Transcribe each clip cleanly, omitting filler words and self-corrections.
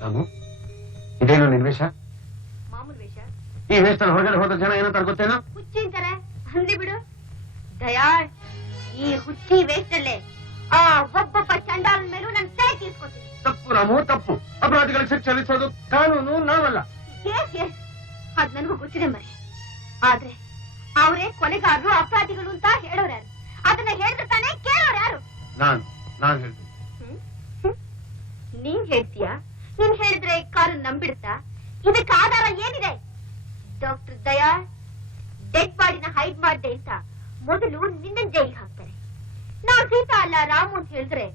ರಾಮು, ಇದೇನು ನಿನ್ ವೇಷ? ಮಾಮೂಲು ವೇಷ. ಈ ವೇಷದಲ್ಲಿ ಹೊರಗಡೆ ಹೋದ ಜನ ಏನಂತ ಗೊತ್ತೇನೋ? ಹುಚ್ಚಿಂತಾರೆ ಅಂದಿ ಬಿಡು. ದಯಾಳ್, ಈ ಹುಚ್ಚಿ ವೇಷದಲ್ಲೇ ಆ ಒಬ್ಬೊಬ್ಬ ಚಂಡಾಲನ ಮೇಲೂ ನನ್ನ ಕೈ ತೀರ್ಸ್ಕೊತೀನಿ. ತಪ್ಪು ರಾಮು, ತಪ್ಪು. ಅಪರಾಧಿಗಳಿಗೆ ಶಿಕ್ಷೆ ವಿಧಿಸೋದು ಕಾನೂನು, ನಾವಲ್ಲ. ಅದ್ ನನಗೂ ಗೊತ್ತಿದೆ ಮರಿ. ಆದ್ರೆ ಅವರೇ ಕೊಲೆಗಾರರು, ಅಪರಾಧಿಗಳು ಅಂತ ಹೇಳೋರು ಯಾರು? ಅದನ್ನ ಹೇಳಿದ್ರೆ ತಾನೇ ಕೇಳೋರು ಯಾರು? ನಾನು ಹೇಳ್ತೀನಿ. ನೀನ್ ಹೇಳ್ತೀಯಾ? ನೀನ್ ಹೇಳಿದ್ರೆ ಕಾರು ನಂಬಿಡುತ್ತಾ? ಇದಕ್ಕೆ ಆಧಾರ ಏನಿದೆ? ಡಾಕ್ಟರ್ ದಯಾಳ್, ಡೆಡ್ ಬಾಡಿನ ಹೈಡ್ ಮಾಡ್ದೆ ಅಂತ ಮೊದಲು ನಿನ್ನ ಜೈಲಿಗೆ ಹಾಕ್ತಾರೆ. ನಾವ್ ಸೀತಾ ಅಲ್ಲ ರಾಮು ಅಂತ ಹೇಳಿದ್ರೆ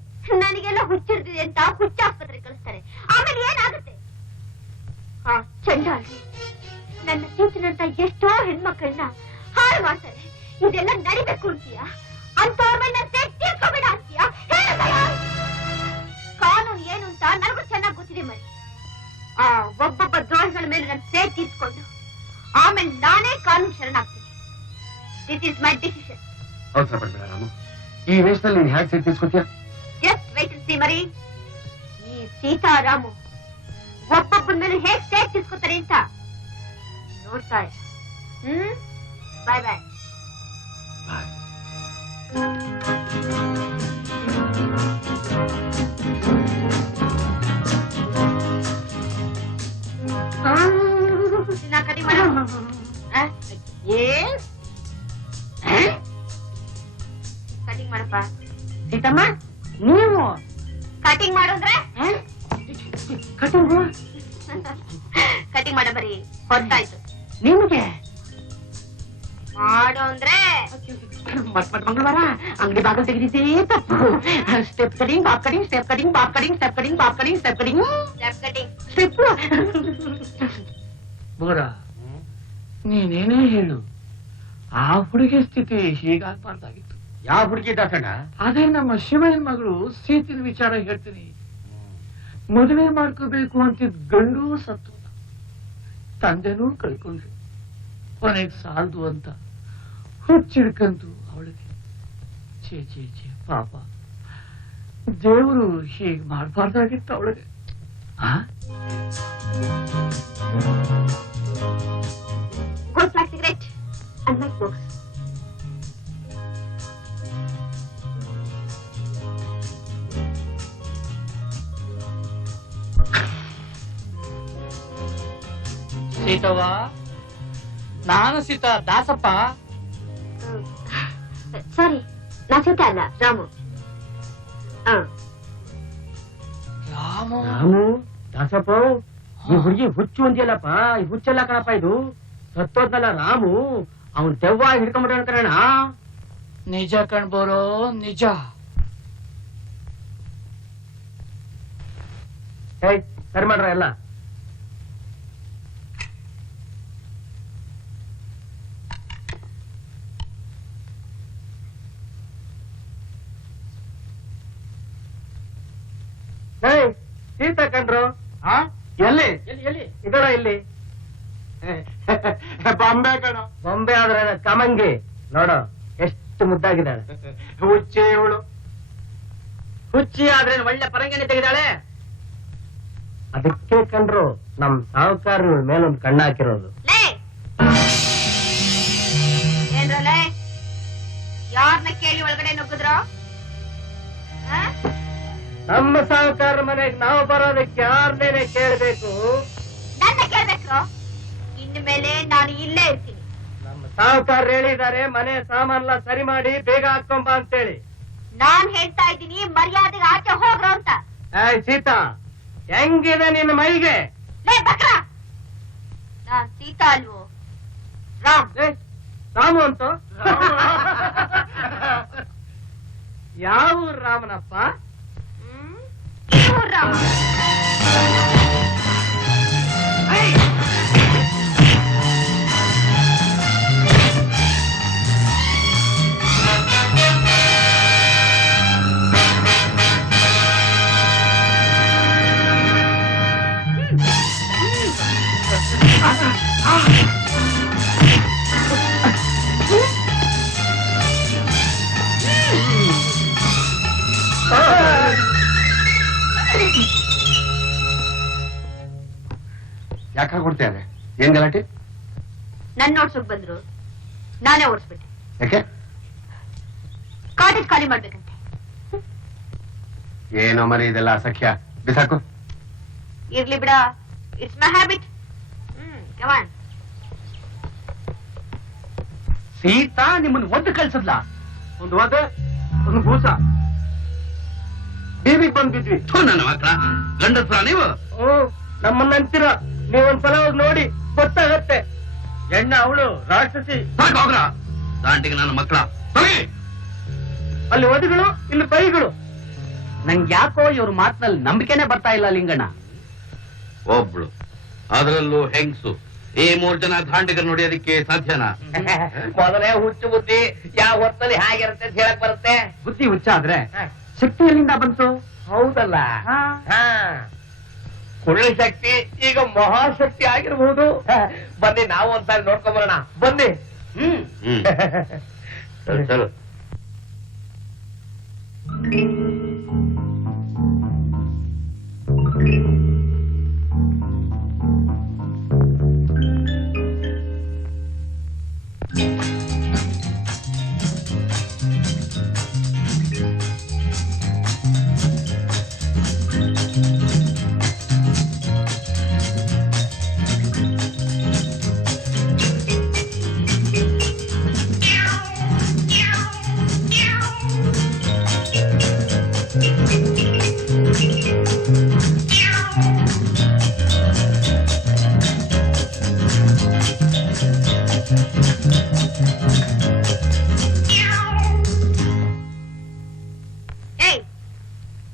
ನನಗೆಲ್ಲ ಹುಚ್ಚಿಡ್ದಿದೆ ಅಂತ ಹುಚ್ಚಾಸ್ಪತ್ರೆ ಕಳಿಸ್ತಾರೆ. ಆಮೇಲೆ ಏನಾಗುತ್ತೆ? ಆ ಚಂಡಾಲ್ರಿ ನನ್ನ ಸೀತನಂತ ಎಷ್ಟೋ ಹೆಣ್ಮಕ್ಳನ್ನ ಹಾಳು ಮಾಡ್ತಾರೆ. ಇದೆಲ್ಲ ನಡಿಬೇಕು ಅಂತೀಯಾ? ಅಂತವ್ರ ಮೇಲೆ ತೀರ್ಸ್ಕೋಬೇಡ ಅಂತೀಯಾ? ಕಾನೂನು ಏನು ಅಂತ ನನಗೂ ಚೆನ್ನಾಗಿ ಗೊತ್ತಿದೆ ಮರಿ. ಆ ಒಬ್ಬೊಬ್ಬ ದ್ರೋಹಿಗಳ ಮೇಲೆ ನನ್ನ ಸೇರ್ ತೀರ್ಸ್ಕೊಂಡು ಆಮೇಲೆ ನಾನೇ ಕಾನೂನು ಶರಣಾಗ್ತೀನಿ. This is my decision. ಅವಸರ ಪಡ್ಬೇಡ ರಾಮು. ಈ ವೇಷದಲ್ಲಿ ನೀನ್ ಹ್ಯಾಕ್ ಸೇರ್ ತೀರ್ಸ್ಕೊತೀಯ? ಜಸ್ಟ್ ವೇಟ್ ಅಂಡ್ ಸೀ ಮರಿ. ಈ ಸೀತಾರಾಮು ಒಬ್ಬೊಬ್ಬನ ಮೇಲೆ ಹೇಗ್ ಸೇರ್ ತೀರ್ಸ್ಕೊತಾರೆ ಅಂತ ನೋಡ್ತಾ ಇರು. ಬಾಯ್ ಬಾಯ್. ಕಟಿಂಗ್ ಮಾಡ. ಕಟಿಂಗ್ ಮಾಡಪ್ಪ. ಸೀತಮ್ಮ, ನೀವು ಕಟಿಂಗ್ ಮಾಡು ಅಂದ್ರೆ ಕಟಿಂಗು ಕಟಿಂಗ್ ಮಾಡ ಬರೀ ಹೊತ್ತಾಯ್ತು. ನಿಮ್ಗೆ ಮಾಡು ಅಂದ್ರೆ ಮಟ್ ಮಂಗಳವಾರ ಅಂಗಡಿ ಬಾಗಿಲು ತೆಗೆದಿದ್ದೇ ತಪ್ಪು. Step cutting, bob cutting, step cutting, bob cutting, step cutting, bob cutting, step cutting, cutting step. ಬೋರ, ನೀನೇನೇ ಹೇಳು, ಆ ಹುಡುಗಿ ಸ್ಥಿತಿ ಹೀಗಾಗ್ಬಾರ್ದಾಗಿತ್ತು. ಯಾವ ಹುಡುಗಿ ದಾಸಣ್ಣ? ಅದೇ ನಮ್ಮ ಶಿವನ ಮಗಳು ಸೀತಿನ ವಿಚಾರ ಹೇಳ್ತೀನಿ. ಮದುವೆ ಮಾಡ್ಕೋಬೇಕು ಅಂತಿದ್ ಗಂಡು ಸತ್ತು, ತಂದೆನೂ ಕಳ್ಕೊಂಡ್ರು. ಕೊನೆಗೆ ಸಾಲದು ಅಂತ ಹುಚ್ಚಿಡ್ಕಂತು ಅವಳಿಗೆ. ಛೇ ಛೇ ಛೇ ಪಾಪ, ದೇವರು ಹೀಗೆ ಮಾಡಬಾರ್ದಾಗಿತ್ತು ಅವಳಿಗೆ. Good black cigarette and my books. Seetavva, ನಾನು ಸೀತಾ ದಾಸಪ್ಪ. ಸಾರಿ, ನಾ ಸೀತಾ ಅಲ್ಲ, ರಾಮು. ರಾಮು ದಾಸಪ್ಪ, ಈ ಹುಡುಗಿ ಹುಚ್ಚು ಅಂತೀಯಲ್ಲಪ್ಪ. ಈ ಹುಚ್ಚಲ್ಲ ಕಣಪ್ಪ, ಇದು ಸತ್ತೋದ್ನಲ್ಲ ರಾಮು. ಅವನ್ ದೆವ್ವ ಹಿಡ್ಕೊಂಡ್ಬಿಟ್ಟ ಅಂತಾರಣ. ನಿಜ ಕಣ್ಬೋರೋ, ನಿಜ. ಸರಿ ಮಾಡ್ರ ಎಲ್ಲ. ಸೀತಾ ಕಂಡ್ರು? ಎಲ್ಲಿ ಎಲ್ಲಿ ಇದರ ಇಲ್ಲಿ? ಬಾಂಬೆ ಕಣ. ಬೊಂಬೆ ಆದ್ರೆ ಕಮಂಗಿ ನೋಡು ಎಷ್ಟು ಮುದ್ದಾಗಿದ್ದಾಳೆ. ಹುಚ್ಚೆ ಇವಳು. ಹುಚ್ಚಿ ಆದ್ರೆ ಒಳ್ಳೆ ಪರಂಗಿಣಿ ತೆಗೆದಾಳೆ. ಅದಕ್ಕೆ ಕಂಡ್ರು ನಮ್ ಸಾಹುಕಾರ ಮೇಲೊಂದು ಕಣ್ಣ ಹಾಕಿರೋದು. ಏನ್ರಲ್ಲೇ ಯಾರನ್ನ ಕೇಳಿ ಒಳಗಡೆ ನುಗ್ಗಿದ್ರು? ನಮ್ಮ ಸಾಹುಕಾರ ಮನೆಗೆ ನಾವು ಬರೋದಕ್ಕೆ ಯಾರನ್ನೇನೆ ಕೇಳ್ಬೇಕು? ನನ್ನ ಕೇಳ್ಬೇಕು. ಇನ್ನು ಮೇಲೆ ನಾನು ಇಲ್ಲೇ ಇರ್ತೀನಿ. ನಮ್ಮ ಸಾಹುಕಾರ ಹೇಳಿದ್ದಾರೆ ಮನೆ ಸಾಮಾನೆಲ್ಲ ಸರಿ ಮಾಡಿ ಬೇಗ ಹಾಕೊಂಬ ಅಂತೇಳಿ. ನಾನ್ ಹೇಳ್ತಾ ಇದ್ದೀನಿ ಮರ್ಯಾದೆಗೆ ಆಚೆ ಹೋಗ್ರು ಅಂತ. ಸೀತಾ, ಹೆಂಗಿದೆ ನಿನ್ನ ಮೈಗೆ? ಲೇ ಬಕ್ರ, ನಾನ್ ಸೀತಾ ಅಲ್ವೋ ರಾಮ್? ರಾಮು ಅಂತ ಯಾವ ರಾಮನಪ್ಪ? ರಾಮ. ಯಾಕೆ ಕೊಡ್ತೇವೆ ಏನ್ ಗಲಾಟೆ? ನನ್ ನೋಡ್ಸೋಕ್ ಬಂದ್ರು, ನಾನೇ ಓಡಿಸ್ಬಿಟ್ಟೆ. ಯಾಕೆ? ಕಾಟೇಜ್ ಖಾಲಿ ಮಾಡ್ಬೇಕಂತೆ. ಏನೋ ಮರಿ ಇದೆಲ್ಲ ಅಸಖ್ಯ, ಬಿಸಾಕು. ಇರ್ಲಿ ಬಿಡ, ಇಟ್ಸ್ ಮೈ ಹ್ಯಾಬಿಟ್. ಕಮಾನ್. ಸೀತಾ ನಿಮ್ಮನ್ನ ಒದ್ದು ಕಳ್ಸದ್ಲ. ಒಂದು ಒದ, ಒಂದು ಭೂಸ. ಬೀದಿಗೆ ಬಂದ್ಬಿದ್ವಿ. ನನ್ನ ಮಕ್ಕಳ ಗಂಡಸ್ರ ನೀವು? ನಮ್ಮನ್ನ ಅಂತೀರ, ನೀವೊಂದ್ಸಲ ಹೋಗಿ ನೋಡಿ ಗೊತ್ತಾಗತ್ತೆ. ಎಣ್ಣ ಅವಳು ರಾಕ್ಷಸಿ. ಸಾಕೋಗ್ರ ದಾಂಟಿಗೆ ನನ್ನ ಮಕ್ಕಳ. ಅಲ್ಲಿ ಒದಿಗಳು, ಇಲ್ಲಿ ಬೈಗಳು. ನಂಗೆ ಯಾಕೋ ಇವ್ರ ಮಾತಿನಲ್ಲಿ ನಂಬಿಕೆನೆ ಬರ್ತಾ ಇಲ್ಲ ಲಿಂಗಣ್ಣ. ಒಬ್ಳು, ಅದರಲ್ಲೂ ಹೆಂಗ್ಸು. ಈ 3 ಜನ ದಾಂಡಿಗರು ನೋಡಿ ಅದಕ್ಕೆ ಸಾಧ್ಯನಾ? ಮೊದಲೇ ಹುಚ್ಚು ಬುದ್ಧಿ ಯಾವ ಹೊತ್ತಲ್ಲಿ ಹೇಗಿರುತ್ತೆ ಅಂತ ಹೇಳಕ್ ಬರುತ್ತೆ. ಬುದ್ಧಿ ಹುಚ್ಚ ಆದ್ರೆ ಶಕ್ತಿ ಎಲ್ಲಿಂದ ಬಂತು? ಹೌದಲ್ಲ, ಕುಳ್ಳಿ ಶಕ್ತಿ ಈಗ ಮಹಾಶಕ್ತಿ ಆಗಿರ್ಬಹುದು. ಬನ್ನಿ ನಾವು ಒಂದ್ಸಾರಿ ನೋಡ್ಕೊಂಬರೋಣ, ಬನ್ನಿ. ಚಲೋ.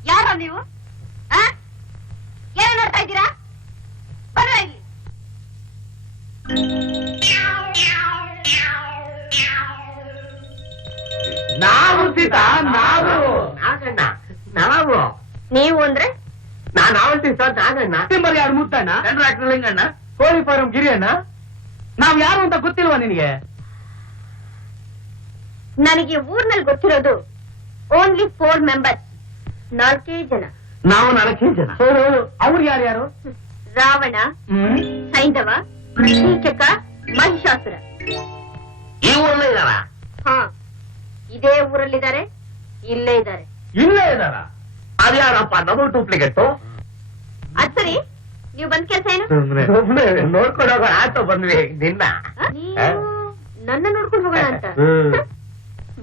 ಯಾರೋ ನೀವು? ಏನೋ ನೋಡ್ತಾ ಇದ್ದೀರಾ? ಬರ್ರ ಇಲ್ಲಿ. ನಾವು ಸೀತಾ, ನಾವು ನಾಗಣ್ಣ. ನಾವು ನೀವು ಅಂದ್ರೆ ನಾನು ಅವಳ್ತಿ ಸರ್ ನಾಗಣ್ಣ. ತಿಂಬರ್ ಯಾರು ಮುತ್ತಣ್ಣ, ಡಾಕ್ಟರ್ ಲಿಂಗಣ್ಣ, ಕೋಳಿ ಫಾರಂ ಗಿರಿಯಣ್ಣ. ನಾವ್ ಯಾರು ಅಂತ ಗೊತ್ತಿಲ್ವಾ ನಿನಗೆ? ನನಗೆ ಊರ್ನಲ್ಲಿ ಗೊತ್ತಿರೋದು ಓನ್ಲಿ 4 ಮೆಂಬರ್ಸ್, 4 ಜನ. ನಾವು 4 ಜನ. ಅವ್ರು ಯಾರ್ಯಾರು? ರಾವಣ, ಸೈಂಧವ, ಕೀಚಕ, ಮಹಿಷಾಸುರ. ಈ ಊರಲ್ಲೇ ಇದಾರ? ಹಾ, ಇದೇ ಊರಲ್ಲಿದ್ದಾರೆ, ಇಲ್ಲೇ ಇದ್ದಾರೆ. ಇಲ್ಲೇ ಇದಾರ? ಅದ್ಯಾರಪ್ಪ ಡಬಲ್ ಡೂಪ್ಲಿಕೇಟ್? ಅದ್ ಸರಿ, ನೀವು ಬಂದ್ ಕೆಲ್ಸ ಏನು? ನೋಡ್ಕೊಂಡೋಗ ಆಟೋ ಬಂದ್ವಿ ನಿನ್ನ. ನೀವು ನನ್ನ ನೋಡ್ಕೊಂಡು ಹೋಗೋಣ ಅಂತ?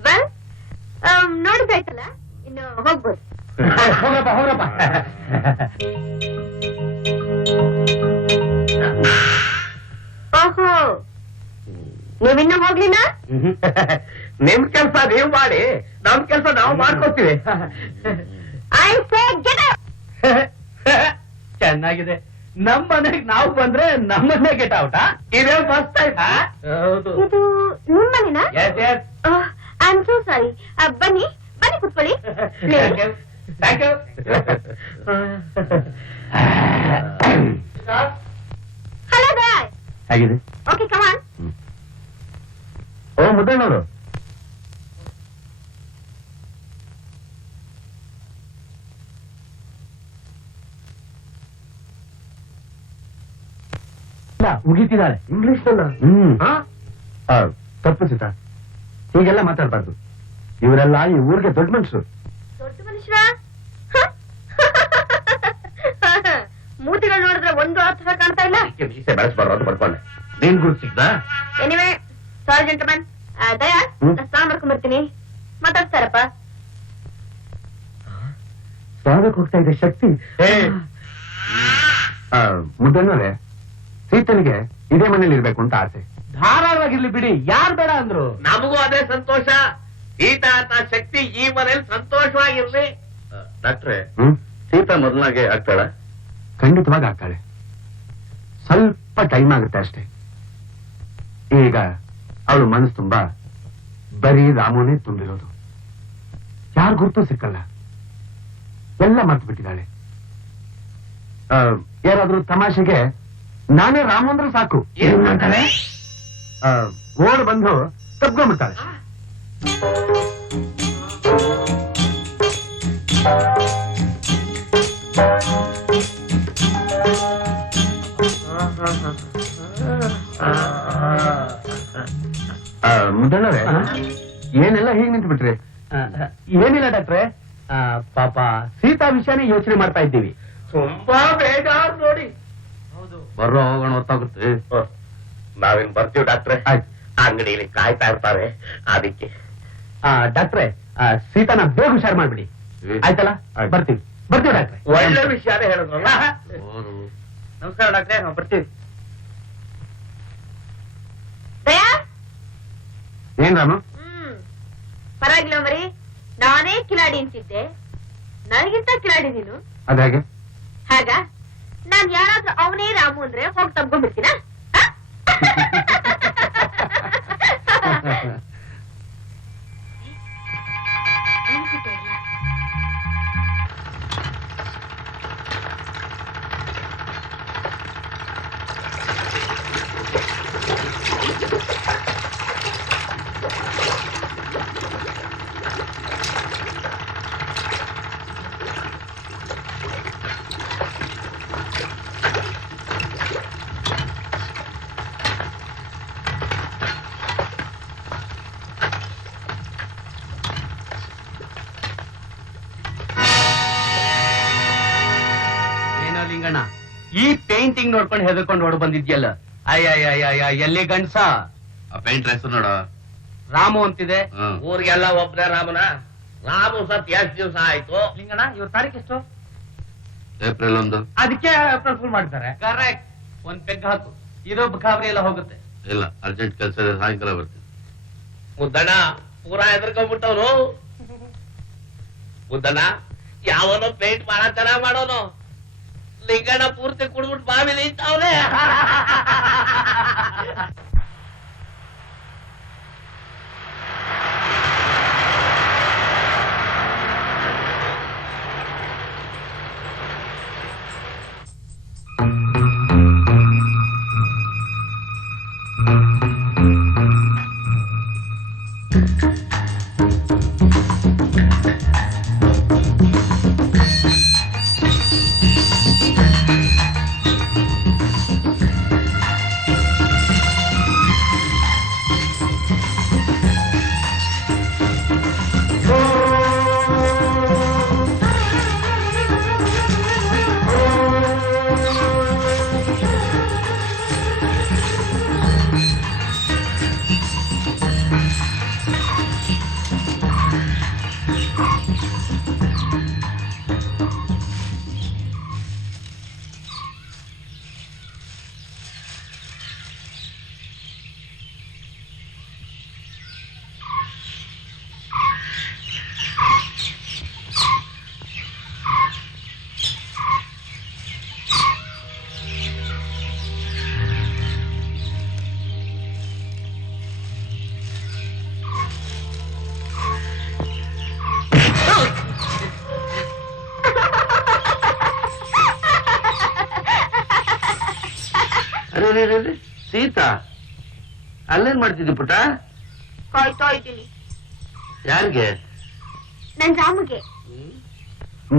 ವೆಲ್, ನೋಡಿದಾಯ್ತಲ್ಲ, ಇನ್ನು ಹೋಗ್ಬೋದು. ಹೋಗಪ್ಪ ಹೋಗಪ್ಪ. ಓಹೋ, ನೀವಿನ್ನೂ ಹೋಗ್ಲಿಲ್ಲ? ನಿಮ್ ಕೆಲ್ಸ ನೀವ್ ಮಾಡಿ, ನಮ್ ಕೆಲ್ಸ ನಾವು ಮಾಡ್ಕೊತೀವಿ. I say get out. ಚೆನ್ನಾಗಿದೆ. ನಮ್ ಮನೆಗ್ ನಾವು ಬಂದ್ರೆ ನಮ್ಮನ್ನೇ ಗೆಟ್ ಔಟ್. ಇದೇ ಫಸ್ಟ್ ಟೈಮ್. ಹೌದು. ಇದು ನಿಮ್ಮ ಮನೆನಾ? Yes yes. I am so sorry. ಬನ್ನಿ ಬನ್ನಿ, ಕೂತ್ಕೊಳ್ಳಿ. Thank you. Hello guy. ಹೇಗಿದೆ? Okay, come on. ಓ ಮುದ್ದಣ್ಣವರು, ಮುಗಿತಿದ್ದಾಳೆ ಇಂಗ್ಲಿಷ್. ತಪ್ಪು ಸೀತಾ, ಹೀಗೆಲ್ಲ ಮಾತಾಡ್ಬಾರ್ದು. ಇವರೆಲ್ಲ ಈ ಊರಿಗೆ ದೊಡ್ಡ ಮನುಷ್ಯರು. ದೊಡ್ಡ ಮನುಷ್ಯ? ಮೂತಿಗಳು ನೋಡಿದ್ರೆ ಒಂದು ಅರ್ಥ ಕಾಣ್ತಾ ಇಲ್ಲ. ಬೆಳೆಸ್ಬಾರ್ದು ಅಂತ ಬರ್ಕೊಂಡೆ. ನೀನ್ ಗುರು ಸಿಗ್ದ? ಎನಿವೆ, ಸಾರಿ ಜೆಂಟಲ್ಮನ್. ದಯಾ, ಸ್ನಾನ ಮಾಡ್ಕೊಂಡ್ ಬರ್ತೀನಿ. ಮಾತಾಡ್ತಾರಪ್ಪ. ಸ್ನಾನಕ್ಕೆ ಹೋಗ್ತಾ ಇದೆ ಶಕ್ತಿ. ಮುದ್ದಣ್ಣವ್ರೆ, ಸೀತನಿಗೆ ಇದೇ ಮನೇಲಿ ಇರ್ಬೇಕು ಅಂತ ಆಸೆ. ಧಾರಾಳವಾಗಿರ್ಲಿ ಬಿಡಿ, ಯಾರು ಬೇಡ ಅಂದ್ರು. ನಮಗೂ ಅದೇ ಸಂತೋಷ. ಸೀತಾ ಶಕ್ತಿ ಈ ಮನೇಲಿ ಸಂತೋಷವಾಗಿರ್ಲಿ. ಡಾಕ್ಟ್ರೆ, ಸೀತಾ ಮೊದಲಾಗೆ ಆಗ್ತಾಳ? ಖಂಡಿತವಾಗಿ ಆಗ್ತಾಳೆ. ಸ್ವಲ್ಪ ಟೈಮ್ ಆಗುತ್ತೆ ಅಷ್ಟೇ. ಈಗ ಅವಳು ಮನಸ್ಸು ತುಂಬಾ ಬರೀ ರಾಮನೇ ತುಂಬಿರೋದು. ಯಾರು ಗುರುತು ಸಿಕ್ಕಲ್ಲ, ಎಲ್ಲ ಮರ್ತು ಬಿಟ್ಟಿದ್ದಾಳೆ. ಯಾರಾದ್ರೂ ತಮಾಷೆಗೆ ನಾನೇ ರಾಮ ಅಂದ್ರೆ ಸಾಕು, ಏನ್ ಮಾಡ್ತಾಳೆ? ಓಡ್ ಬಂದು ತಪ್ಕೊಂಡ್ಬಿಡ್ತಾಳೆ. ಮುದ್ದಣ್ಣವ್ರೆ ಏನೆಲ್ಲ ಹೀಗೆ ನಿಂತು ಬಿಟ್ರಿ? ಏನಿಲ್ಲ ಡಾಕ್ಟ್ರೆ, ಪಾಪ ಸೀತಾ ವಿಷಯನೇ ಯೋಚನೆ ಮಾಡ್ತಾ ಇದ್ದೀವಿ. ತುಂಬಾ ಬೇಜಾರು ನೋಡಿ. ಬರೋ ಹೋಗೋಣ ಹೊತ್ತಾಗುತ್ತೆ. ನಾವೇನ್ ಬರ್ತೀವಿ ಡಾಕ್ಟ್ರೆ, ಅಂಗಡಿಯಲ್ಲಿ ಕಾಯ್ತಾ ಇರ್ತಾರೆ ಅದಕ್ಕೆ. ಡಾಕ್ಟ್ರೆ, ಸೀತಾನ ಬೇಗ ಹುಷಾರ್ ಮಾಡ್ಬಿಡಿ, ಆಯ್ತಲ್ಲ? ಬರ್ತೀವಿ ಡಾಕ್ಟ್ರೆ. ಒಳ್ಳೆ ವಿಷಯನೇ ಹೇಳಿದ್ರಲ್ಲ. ನಮಸ್ಕಾರ ಡಾಕ್ಟ್ರೆ, ನಾವು ಬರ್ತೀವಿ. ದಯಾ, ಏನ್ ರಾಮ? ಪರವಾಗಿಲ್ಲ ಮರಿ, ನಾನೇ ಕಿಲಾಡಿ ಅಂತಿದ್ದೆ, ನನಗಿಂತ ಕಿಲಾಡಿ ನೀನು. ಅದಾಗೆ ಹಾಗ ನಾನ್ ಯಾರಾದ್ರೂ ಅವನೇ ರಾಮು ಅಂದ್ರೆ ಹೋಗಿ ತಗೊಂಡ್ಬಿಡ್ತೀನ? ಏನೋ ಲಿಂಗಣ್ಣ, ಈ ಪೇಂಟಿಂಗ್ ನೋಡ್ಕೊಂಡು ಹೆದರ್ಕೊಂಡು ಹೊಡ್ ಬಂದಿದ್ಯಲ್ಲ. ಅಯ್ಯ ಎಲ್ಲಿ ಗಂಡ್ಸ? ಆ ಪೇಂಟ್ರ್ ಹೆಸರು ನೋಡ, ರಾಮು ಅಂತಿದೆ. ಊರಿಗೆಲ್ಲ ಒಬ್ಬನೇ ರಾಮನ. ರಾಮು ಸತ್ ಎಷ್ಟು ದಿವಸ ಆಯ್ತು? ಲಿಂಗಣ್ಣ, ಇವತ್ತು ತಾರೀಕು ಎಷ್ಟು? ಏಪ್ರಿಲ್ 1. ಅದಕ್ಕೆ ಫುಲ್ ಮಾಡ್ತಾರೆ. ಕರೆಕ್ಟ್. ಒಂದ್ ಪೆಗ್ ಹಾಕು, ಇದೊಬ್ಬ ಖಾಬರಿ ಎಲ್ಲ ಹೋಗುತ್ತೆ. ಇಲ್ಲ, ಅರ್ಜೆಂಟ್ ಕೆಲಸ ಇದೆ, ಸಾಯಂಕಾಲ ಬರ್ತೀನಿ. ಮುದ್ದಣ್ಣ ಪೂರಾ ಹೆದರ್ಕೊಂಡ್ಬಿಟ್ಟವ್ರು. ಮುದ್ದಣ್ಣ ಯಾವನೋ ಪೇಂಟ್ ಮಾಡತ್ತಾನ ಮಾಡೋನು, ಲಿಂಗಣ್ಣ ಪೂರ್ತಿ ಕುಡ್ಬಿಟ್ಟು ಬಾವಿ ನಿಂತವ್ನೆ. ಸೀತಾ, ಅಲ್ಲೇನ್ ಮಾಡ್ತಿದ್ದಿ ಪುಟ್ಟ? ಕಾಯ್ತಾ ಇದ್ದೀನಿ. ಯಾರಿಗೆ? ನನ್ ರಾಮಗೆ.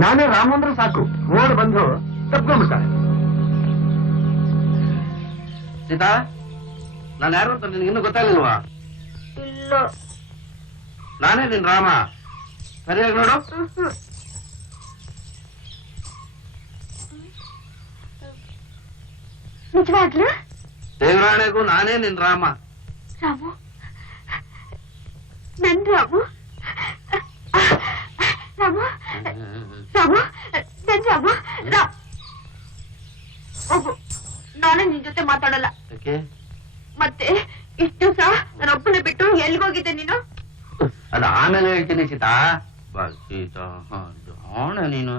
ನಾನೇ ರಾಮ ಅಂದ್ರೆ ಸಾಕು, ಓಡ್ ಬಂದು ತಪ್ಕೊಂಡ್ಬಿಡ್ತಾರೆ. ಸೀತಾ, ನಾನು ಯಾರು ಅಂತ ನಿನ್ಗೆ ಇನ್ನೂ ಗೊತ್ತಾಗಲಿಲ್ವಾ? ಇಲ್ಲ. ನಾನೇ ನಿನ್ ರಾಮ, ಸರಿಯಾಗಿ ನೋಡು. ನಿಜವಾಗ್ಲೂ? ದೇವರಾಣೆಗೂ ನಾನೇ ನಿನ್ ರಾಮ. ರಾಮು, ನನ್ ರಾಮು, ರಾಮು, ರಾಮು, ನನ್ ರಾಮು. ಹೋಗು, ನಾನೇ ನಿನ್ ಜೊತೆ ಮಾತಾಡಲ್ಲ. ಯಾಕೆ? ಮತ್ತೆ ಇಷ್ಟು ದಿವಸ ನಾನೊಬ್ಬನೇ ಬಿಟ್ಟು ಎಲ್ಗೋಗಿದ್ದೆ ನೀನು? ಅದು ಆಮೇಲೆ ಹೇಳ್ತೀನಿ ಸೀತಾ. ಸೀತಾ, ಜಾಣ ನೀನು.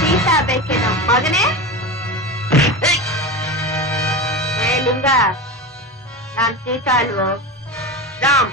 ಸೀತಾ ಬೇಕೆ ನಮ್ಮ ಮಗನೇ? ಏ ಲಿಂಗ, ನಾನ್ ಸೀತಾ ಅಲ್ವೋ? ರಾಮ್.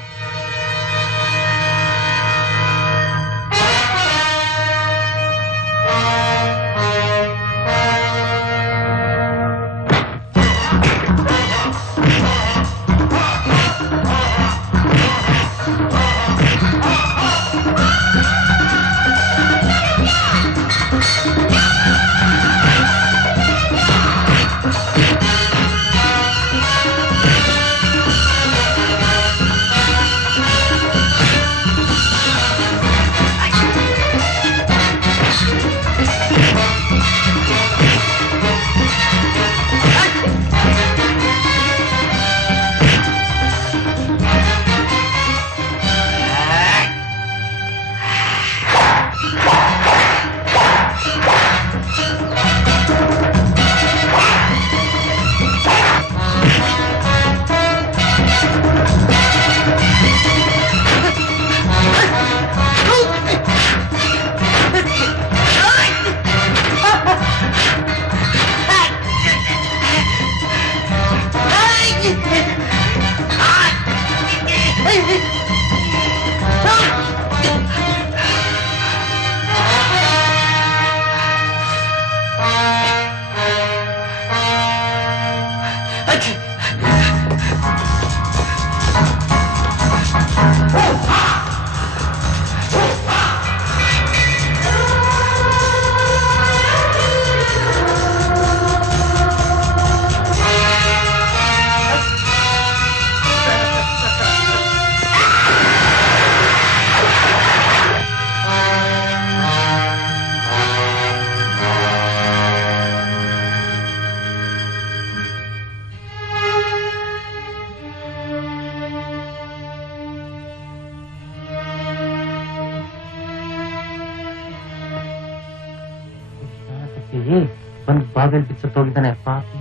ಬಾವಿಲ್ ಬಿಚ್ಚತ್ ಹೋಗಿದ್ದಾನೆ ಪಾಪಿ.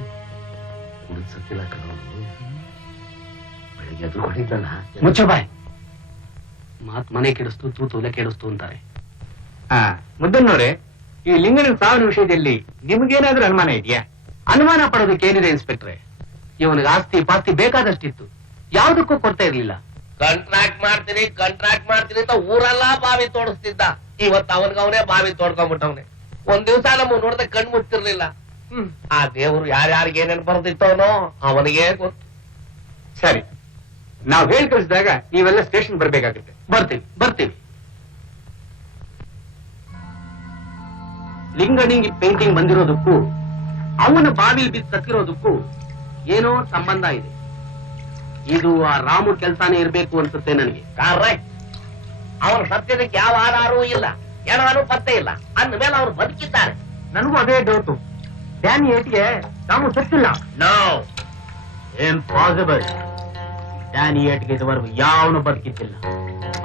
ಉಳಿಸತ್ತಿಲ್ಲ ಕಣೋ. ಬೆಳಿಗ್ಗೆ ಎದುರು ಹೊಡಿದ್ಲಲ್ಲ. ಮುಚ್ಚ ಬಾಯ್. ಮಾತ್ ಮನೆ ಕೆಡಿಸ್ತು, ತೂತು ಒಲೆ ಕೆಡಿಸ್ತು ಅಂತಾರೆ. ಮುದ್ದನ್ನೋರೆ, ಈ ಲಿಂಗನ ಸಾವಿನ ವಿಷಯದಲ್ಲಿ ನಿಮ್ಗೇನಾದ್ರೂ ಅನುಮಾನ ಇದೆಯಾ? ಅನುಮಾನ ಪಡೋದಕ್ಕೆ ಏನಿದೆ ಇನ್ಸ್ಪೆಕ್ಟ್ರೆ? ಇವನಿಗೆ ಆಸ್ತಿ ಪಾಸ್ತಿ ಬೇಕಾದಷ್ಟಿತ್ತು, ಯಾವುದಕ್ಕೂ ಕೊರತೆ ಇರ್ಲಿಲ್ಲ. ಕಾಂಟ್ರಾಕ್ಟ್ ಮಾಡ್ತೀನಿ ಅಂತ ಊರೆಲ್ಲ ಬಾವಿ ತೋಡಿಸ್ತಿದ್ದ. ಇವತ್ತು ಅವನೇ ಬಾವಿ ತೋಡ್ಕೊಂಡ್ಬಿಟ್ಟವನೆ. ಒಂದ್ ದಿವ್ಸ ನಮ್ಮ ನೋಡ್ದೆ ಕಣ್ ಮುಚ್ತಿರ್ಲಿಲ್ಲ. ಆ ದೇವ್ರು ಯಾರ್ಯಾರಿಗೆ ಏನೇನ್ ಬರ್ದಿತ್ತವನೋ ಅವನಿಗೆ ಗೊತ್ತು. ಸರಿ, ನಾವ್ ಹೇಳಿ ಕಳಿಸಿದಾಗ ನೀವೆಲ್ಲ ಸ್ಟೇಷನ್ ಬರ್ಬೇಕಾಗುತ್ತೆ. ಬರ್ತೀವಿ. ಲಿಂಗನಿಗೆ ಪೇಂಟಿಂಗ್ ಬಂದಿರೋದಕ್ಕೂ ಅವನ ಬಾವಿಲ್ ಬಿದ್ದು ಸತ್ತಿರೋದಕ್ಕೂ ಏನೋ ಸಂಬಂಧ ಇದೆ. ಇದು ಆ ರಾಮು ಕೆಲ್ಸಾನೇ ಇರ್ಬೇಕು ಅನ್ಸುತ್ತೆ ನನಗೆ. ಕರೆಕ್ಟ್. ಅವನ ಸತ್ಯದಕ್ಕೆ ಯಾವ ಆಧಾರವೂ ಇಲ್ಲ, ಏನಾನು ಪತ್ತೆ ಇಲ್ಲ. ಅಂದ್ಮೇಲೆ ಅವ್ರು ಬದುಕಿದ್ದಾರೆ. ನನಗೂ ಅದೇ ಡೌಟು. ಡ್ಯಾನಿ ಏಟಿಗೆ ರಾಮು ಸತ್ತಿಲ್ಲ. No, impossible. ಡ್ಯಾನಿ ಏಟಿಗೆ ಇದುವರೆಗೂ ಯಾವನು ಬದುಕಿದ್ದಿಲ್ಲ.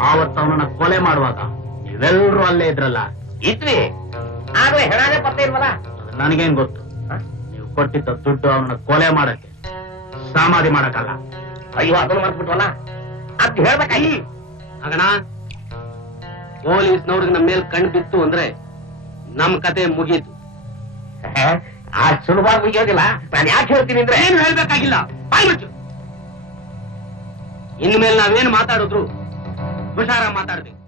ಆವತ್ತು ಅವನನ್ನ ಕೊಲೆ ಮಾಡುವಾಗ ನೀವೆಲ್ಲರೂ ಅಲ್ಲೇ ಇದ್ರಲ್ಲ. ಇದ್ವಿ, ಆದ್ರೆ ಹೆಣಾನೇ ಪತ್ತೆ ಇಲ್ವಲ್ಲ. ನನಗೇನ್ ಗೊತ್ತು? ನೀವು ಕೊಟ್ಟಿದ್ದ ದುಡ್ಡು ಅವನನ್ನ ಕೊಲೆ ಮಾಡಕ್ಕೆ, ಸಮಾಧಿ ಮಾಡಕ್ಕಲ್ಲ. ಅಯ್ಯೋ, ಅದನ್ನು ಮರ್ತ್ಬಿಟ್ವಲ್ಲ ಅಂತ ಹೇಳ್ಬೇಕಾಗಿ. ಆಗಣ, ಪೊಲೀಸ್ನವ್ರಿಗೆ ನಮ್ಮ ಮೇಲೆ ಕಣ್ ಬಿತ್ತು ಅಂದ್ರೆ ನಮ್ ಕತೆ ಮುಗೀತು. ಆ ಸುಲಭವಾಗಿ ಮುಗಿಯೋದಿಲ್ಲ. ನಾನು ಯಾಕೆ ಹೇಳ್ತೀನಿ ಅಂದ್ರೆ, ಏನು ಹೇಳ್ಬೇಕಾಗಿಲ್ಲ, ಬಾಯ್ ಮುಚ್ಚು. ಇನ್ಮೇಲೆ ನಾವೇನು ಮಾತಾಡಿದ್ರು ಹುಷಾರಾಗಿ ಮಾತಾಡ್ಬೇಕು.